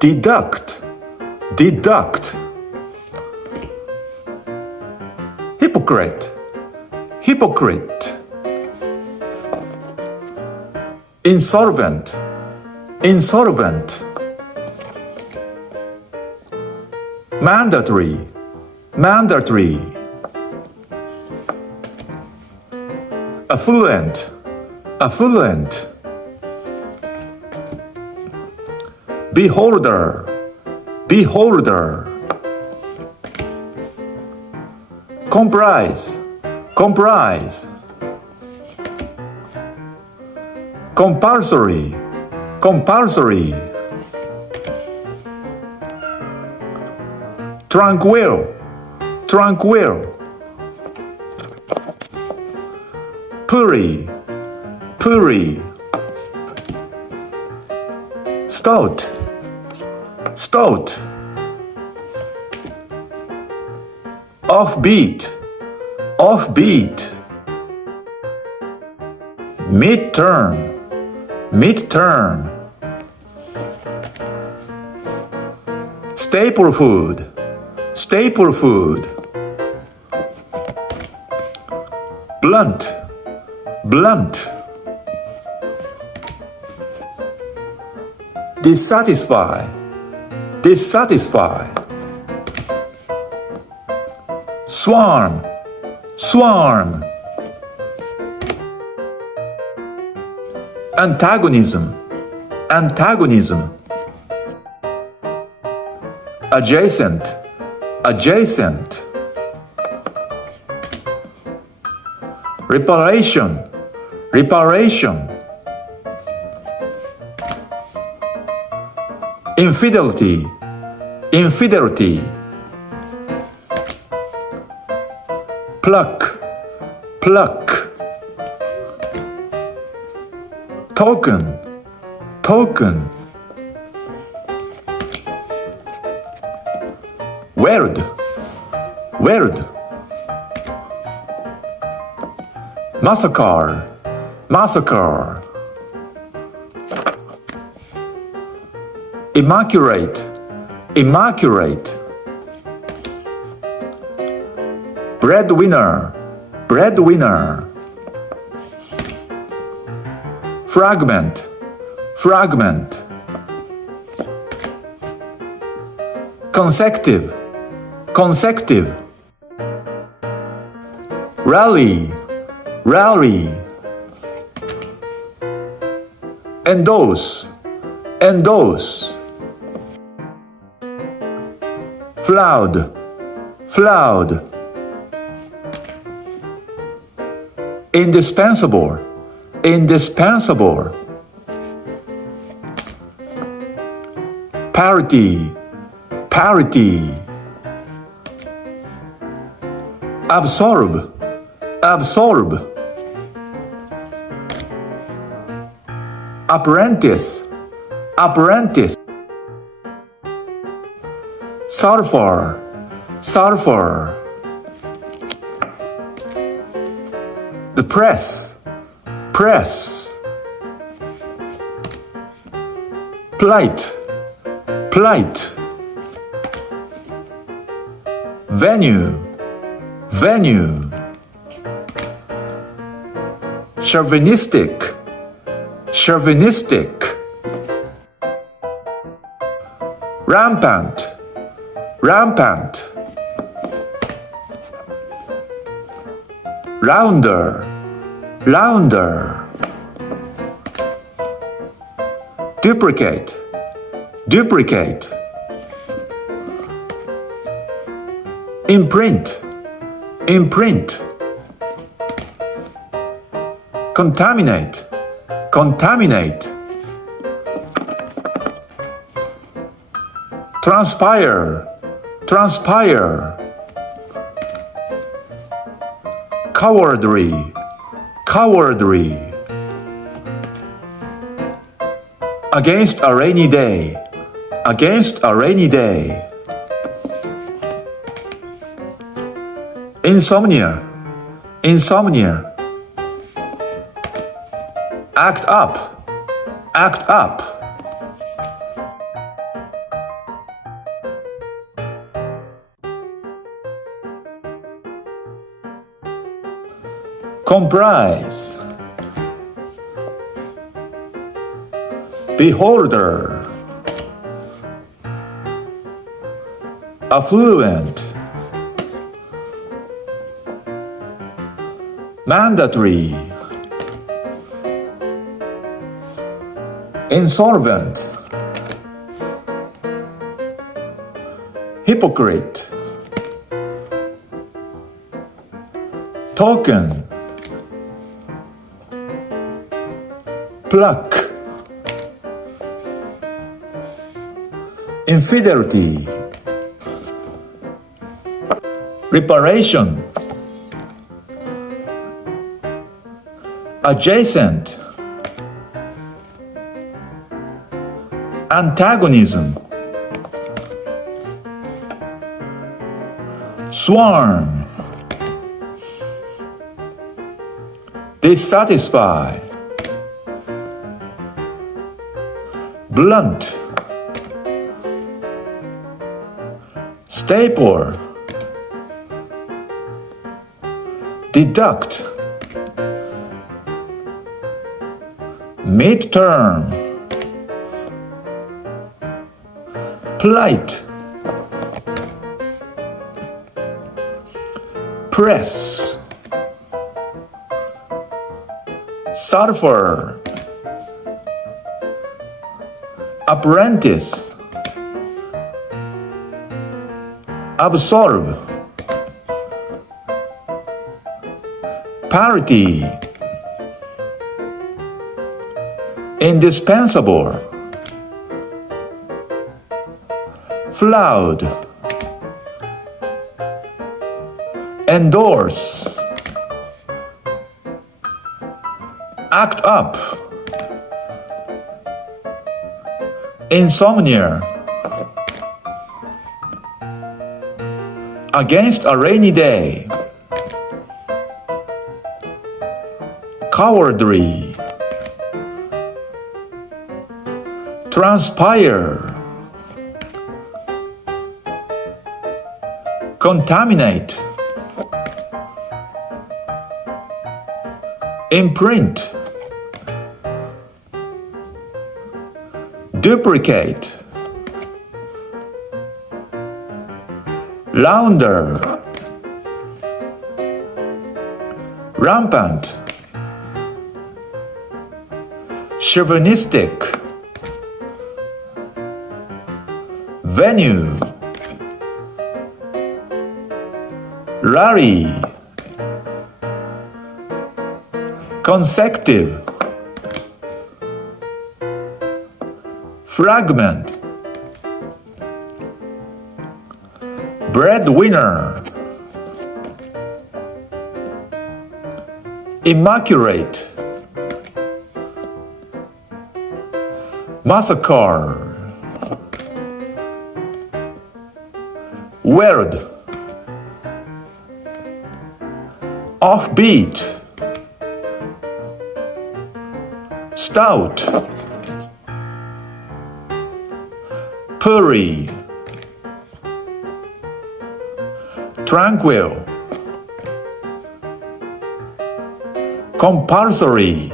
deduct, deduct. Hypocrite, hypocrite. Insolvent, insolvent. Mandatory, mandatory. Affluent, affluent. Beholder, beholder. Comprise, comprise. Compulsory, compulsory. Tranquil, tranquil. Puri, puri. Stout, stout. Offbeat, offbeat. Midterm, midterm. Staple food, staple food. Blunt, blunt. Dissatisfy, dissatisfy. Swarm, swarm. Antagonism, antagonism. Adjacent, adjacent. Reparation, reparation. Infidelity, infidelity. Pluck, pluck. Token, token. Word, word. Massacre, massacre. Immaculate, immaculate. Breadwinner, breadwinner. Fragment, fragment. Consecutive, consecutive. Rally, rally. Endorse, endorse. Flood, flood. Indispensable, indispensable. Parity, parity. Absorb, absorb. Apprentice, apprentice. Sulfur, sulfur. The press, press. Plight, plight. Venue, venue. Chauvinistic, chauvinistic. Rampant, rampant. Rounder, rounder. Duplicate, duplicate. Imprint, imprint. Contaminate, contaminate. Transpire, transpire. Cowardly, cowardly. Against a rainy day, against a rainy day. Insomnia, insomnia. Act up, act up. comprise, beholder, affluent, mandatory, insolvent, hypocrite, token, pluck, infidelity, reparation, adjacent, antagonism, sworn, dissatisfy, blunt, staple, deduct, midterm, plight, press, sulfur, apprentice, absorb, parity, indispensable, flout, endorse, act up, insomnia, against a rainy day, cowardly, transpire, contaminate, imprint, duplicate, launder, rampant, chauvinistic, venue, rally, consecutive, fragment, breadwinner, immaculate, massacre, weird, offbeat, stout, purry, tranquil, compulsory,